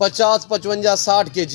50, 55, 60 kg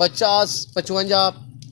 50, 55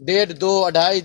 1.5, 2, 2.5,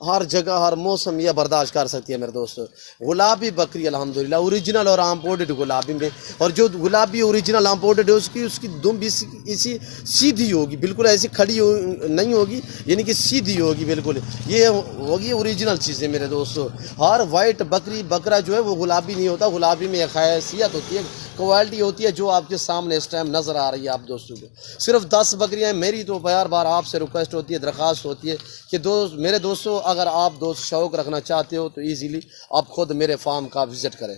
ہر جگہ ہر موسم یہ برداشت کر سکتی ہے میرے دوستو. گلابی بکری الحمدللہ اوریجنل اور امپورٹڈ گلابی میں. اور جو گلابی اوریجنل امپورٹڈ ہے اس کی دم بھی اسی سیدھی ہوگی, بالکل ایسی کھڑی نہیں ہوگی, یعنی کہ سیدھی ہوگی بالکل. یہ ہوگی اوریجنل چیزیں میرے دوستو. ہر وائٹ بکرا جو ہے وہ گلابی نہیں ہوتا. گلابی میں ایک حیثیت ہوتی ہے, کوالٹی ہوتی ہے جو آپ کے سامنے اس ٹائم نظر آ رہی ہے آپ دوستوں کو. صرف 10 بکریاں ہیں. میری تو بار بار آپ سے ریکویسٹ ہوتی ہے, درخواست ہوتی ہے کہ میرے دوستوں اگر آپ دوست شوق رکھنا چاہتے ہو تو ایزیلی آپ خود میرے فارم کا وزٹ کریں.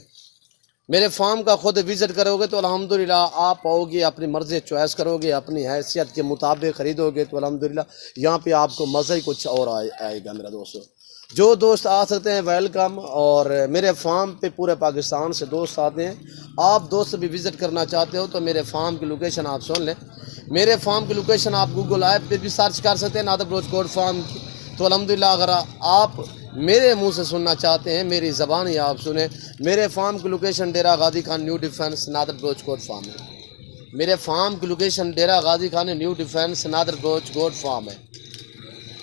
میرے فارم کا خود وزٹ کرو گے تو الحمدللہ آپ آؤ گے, اپنی مرضی چوائس کرو گے, اپنی حیثیت کے مطابق خریدو گے تو الحمدللہ یہاں پہ آپ کو مزہ ہی کچھ اور آئے گا میرا دوستو. جو دوست آ سکتے ہیں ویلکم. اور میرے فارم پہ پورے پاکستان سے دوست آتے ہیں. آپ دوست بھی وزٹ کرنا چاہتے ہو تو میرے فارم کی لوکیشن آپ سن لیں. میرے فارم کی لوکیشن آپ گوگل ایپ پہ بھی سرچ کر سکتے ہیں, نادر بلوچ گوٹ فارم کی. تو الحمدللہ اگر آپ میرے منہ سے سننا چاہتے ہیں, میری زبان ہی آپ سنیں, میرے فارم کی location Dera Ghazi Khan new defence نادر بلوچ گوٹ فارم ہے. میرے فارم کی location Dera Ghazi Khan new defence نادر بلوچ گوٹ فارم ہے.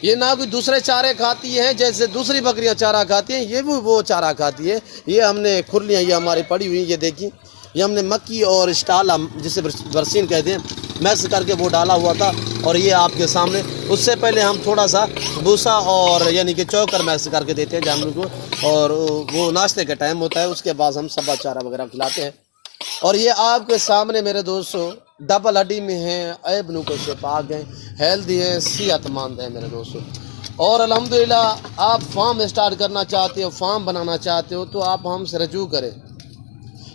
یہ نہ کوئی دوسرے چارے کھاتی ہیں جیسے دوسری بکریاں چارہ کھاتی ہیں, یہ بھی وہ چارہ کھاتی ہے. یہ ہم نے کھرلیاں یہ ہماری پڑی ہوئی, یہ دیکھیں, یہ ہم نے مکی اور اسٹالا جسے برسین کہتے ہیں میکس کر کے وہ ڈالا ہوا تھا. اور یہ آپ کے سامنے اس سے پہلے ہم تھوڑا سا بھوسا اور یعنی کہ چوکر میکس کر کے دیتے ہیں جانوروں کو, اور وہ ناشتے کا ٹائم ہوتا ہے, اس کے بعد ہم سبا چارہ وغیرہ کھلاتے ہیں. اور یہ آپ کے سامنے میرے دوستو ڈبل ہڈی میں ہیں, عیب نوکوں سے پاک ہیں, ہیلدی ہیں, صحت مند ہیں میرے دوستو. اور الحمدللہ آپ فارم اسٹارٹ کرنا چاہتے ہو, فارم بنانا چاہتے ہو تو آپ ہم سے رجوع کریں.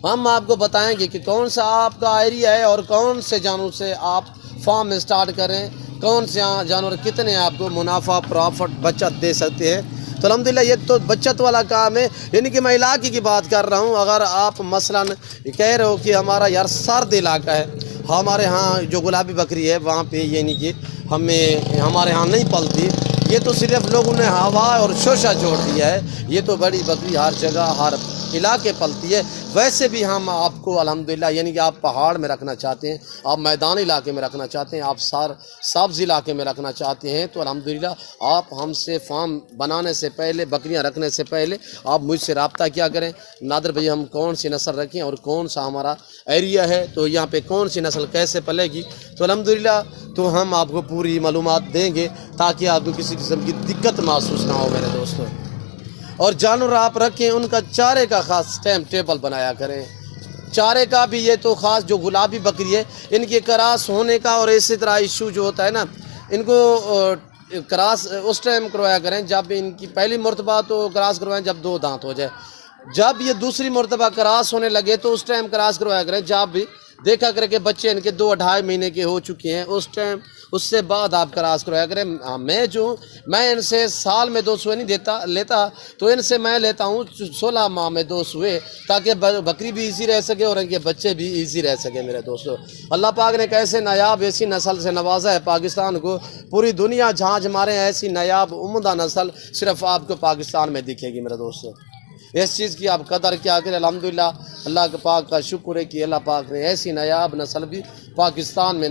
ہم آپ کو بتائیں گے کہ کون سا آپ کا ایریا ہے اور کون سے جانور سے آپ فارم اسٹارٹ کریں, کون سے جانور کتنے آپ کو منافع پرافٹ بچت دے سکتے ہیں. تو الحمدللہ یہ تو بچت والا کام ہے, یعنی کہ میں علاقے کی بات کر رہا ہوں. اگر آپ مثلا کہہ رہے ہو کہ ہمارا یار سرد علاقہ ہے, ہمارے ہاں جو گلابی بکری ہے وہاں پہ یعنی کہ ہمارے ہاں نہیں پلتی, یہ تو صرف لوگوں نے ہوا اور شوشہ چھوڑ دیا ہے. یہ تو بڑی بکری ہر جگہ ہر علاقے پلتی ہے. ویسے بھی ہم آپ کو الحمدللہ یعنی کہ آپ پہاڑ میں رکھنا چاہتے ہیں, آپ میدانی علاقے میں رکھنا چاہتے ہیں, آپ سبز علاقے میں رکھنا چاہتے ہیں تو الحمدللہ آپ ہم سے فارم بنانے سے پہلے, بکریاں رکھنے سے پہلے آپ مجھ سے رابطہ کیا کریں. نادر بھائی ہم کون سی نسل رکھیں اور کون سا ہمارا ایریا ہے, تو یہاں پہ کون سی نسل کیسے پلے گی, تو الحمدللہ تو ہم آپ کو پوری معلومات دیں گے تاکہ آپ کو کسی قسم کی دقت محسوس نہ ہو میرے دوستوں. اور جانور آپ رکھیں ان کا چارے کا خاص ٹائم ٹیبل بنایا کریں. چارے کا بھی یہ تو خاص جو گلابی بکری ہے ان کے کراس ہونے کا اور اسی طرح ایشو جو ہوتا ہے نا, ان کو کراس اس ٹائم کروایا کریں جب ان کی پہلی مرتبہ تو کراس کروائیں جب 2 دانت ہو جائے. جب یہ دوسری مرتبہ کراس ہونے لگے تو اس ٹائم کراس کروایا کریں جب بھی دیکھا کریں کہ بچے ان کے 2-2.5 مہینے کے ہو چکے ہیں, اس ٹائم اس سے بعد آپ کراس کروایا کریں. میں ان سے سال میں 2 سوئے نہیں لیتا, تو ان سے میں لیتا ہوں 16 ماہ میں 2 سوئے, تاکہ بکری بھی ایزی رہ سکے اور ان کے بچے بھی ایزی رہ سکے میرے دوستو. اللہ پاک نے کیسے نایاب ایسی نسل سے نوازا ہے پاکستان کو, پوری دنیا جھانج مارے, ایسی نایاب عمدہ نسل صرف آپ کو پاکستان میں دکھے گی میرے دوستو. اس چیز کی آپ قدر کیا کریں. الحمدللہ اللہ کے پاک کا شکر ہے کہ اللہ پاک نے ایسی نایاب نسل بھی پاکستان میں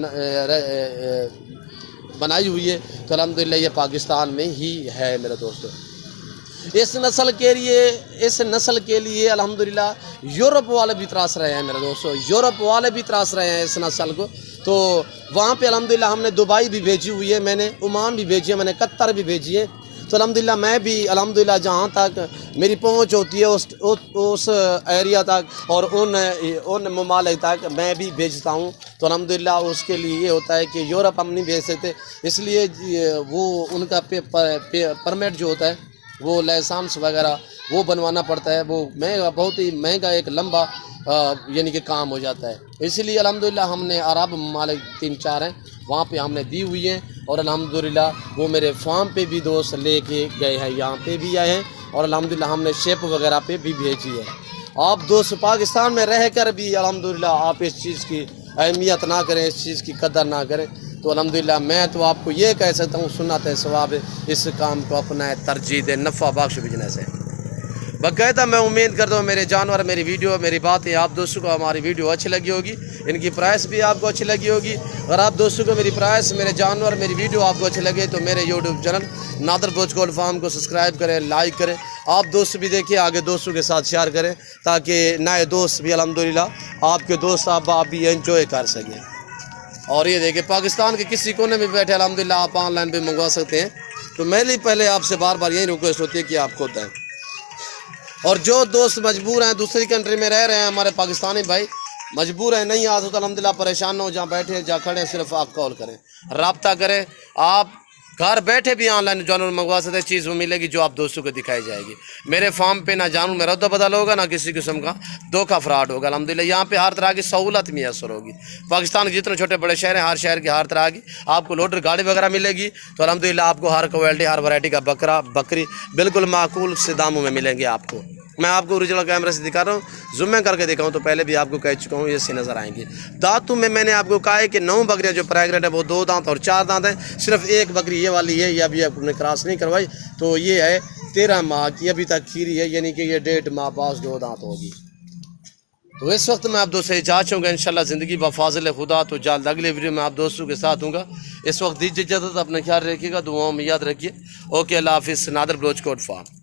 بنائی ہوئی ہے, تو الحمدللہ یہ پاکستان میں ہی ہے میرے دوستو. اس نسل کے لیے الحمدللہ یورپ والے بھی تراس رہے ہیں میرے دوستو, یورپ والے بھی تراس رہے ہیں اس نسل کو. تو وہاں پہ الحمدللہ ہم نے دبئی بھی بھیجی ہوئی ہے, میں نے عمان بھی بھیجی ہے, میں نے قطر بھی بھیجی ہے. تو الحمدللہ میں بھی الحمدللہ جہاں تک میری پہنچ ہوتی ہے اس ایریا تک اور ان ممالک تک میں بھی بھیجتا ہوں. تو الحمدللہ اس کے لیے یہ ہوتا ہے کہ یورپ ہم نہیں بھیج سکتے, اس لیے وہ ان کا پرمٹ جو ہوتا ہے وہ لائسنس وغیرہ وہ بنوانا پڑتا ہے, وہ بہت ہی مہنگا ایک لمبا یعنی کہ کام ہو جاتا ہے. اسی لیے الحمدللہ ہم نے عرب ممالک 3-4 ہیں وہاں پہ ہم نے دی ہوئی ہیں, اور الحمدللہ وہ میرے فارم پہ بھی دوست لے کے گئے ہیں, یہاں پہ بھی آئے ہیں, اور الحمدللہ ہم نے شیپ وغیرہ پہ بھی بھیجی ہے. آپ دوست پاکستان میں رہ کر بھی الحمدللہ آپ اس چیز کی اہمیت نہ کریں, اس چیز کی قدر نہ کریں, تو الحمدللہ میں تو آپ کو یہ کہہ سکتا ہوں سنت ہے ثواب ہے, اس کام کو اپنا ترجیح دے, نفع بخش بزنس ہے. باقاعدہ میں امید کرتا ہوں میرے جانور میری ویڈیو میری باتیں آپ دوستوں کو ہماری ویڈیو اچھی لگی ہوگی، ان کی پرائس بھی آپ کو اچھی لگی ہوگی۔ اگر آپ دوستوں کو میری پرائس میرے جانور میری ویڈیو آپ کو اچھی لگے تو میرے یوٹیوب چینل نادر بلوچ گولڈ فارم کو سبسکرائب کریں، لائک کریں، آپ دوست بھی دیکھیں، آگے دوستوں کے ساتھ شیئر کریں تاکہ نئے دوست بھی الحمدللہ آپ کے دوست آپ بھی انجوائے کر سکیں۔ اور یہ دیکھیں پاکستان کے کسی کونے میں بیٹھے الحمدللہ آپ آن لائن بھی منگوا سکتے ہیں۔ تو میری پہلے آپ سے بار بار یہی ریکویسٹ ہوتی ہے کہ آپ خود دیں، اور جو دوست مجبور ہیں دوسری کنٹری میں رہ رہے ہیں ہمارے پاکستانی بھائی مجبور ہیں نہیں آ سکتے الحمدللہ پریشان ہو جہاں بیٹھے جہاں کھڑے ہیں صرف آپ کال کریں رابطہ کریں، آپ گھر بیٹھے بھی آن لائن جانور منگوا سکتے ہیں، چیز وہ ملے گی جو آپ دوستوں کو دکھائی جائے گی۔ میرے فارم پہ نہ جانور میں رد و بدل ہوگا نہ کسی قسم کا دھوکہ فراڈ ہوگا الحمدللہ، یہاں پہ ہر طرح کی سہولت میسر ہوگی۔ پاکستان کے جتنے چھوٹے بڑے شہر ہیں ہر شہر کی ہر طرح کی آپ کو لوڈر گاڑی وغیرہ ملے گی، تو الحمدللہ آپ کو ہر کوالٹی ہر ورائٹی کا بکرا بکری بالکل معقول سے داموں میں ملیں گے آپ کو۔ میں آپ کو اوریجنل کیمرے سے دکھا رہا ہوں، زوم میں کر کے دکھاؤں تو پہلے بھی آپ کو کہہ چکا ہوں یہ سے نظر آئیں گے۔ دانتوں میں نے آپ کو کہا ہے کہ 9 بکریاں جو پریگننٹ ہے وہ 2 دانت اور 4 دانت ہیں، صرف ایک بکری یہ والی ہے، یہ ابھی آپ نے کراس نہیں کروائی، تو یہ ہے 13 ماہ کی ابھی تک کھیری ہے، یعنی کہ یہ 1.5 ماہ بعد 2 دانت ہوگی۔ تو اس وقت میں آپ دوستوں سے اجازت چاہوں گا، انشاءاللہ زندگی بفضل خدا تو جلد اگلے ویڈیو میں آپ دوستوں کے ساتھ ہوں گا۔ اس وقت دیجیے اجازت، اپنا خیال رکھیے گا، دعاؤں میں یاد رکھیے۔ اوکے، اللہ حافظ، نادر بلوچ گولڈ فارم۔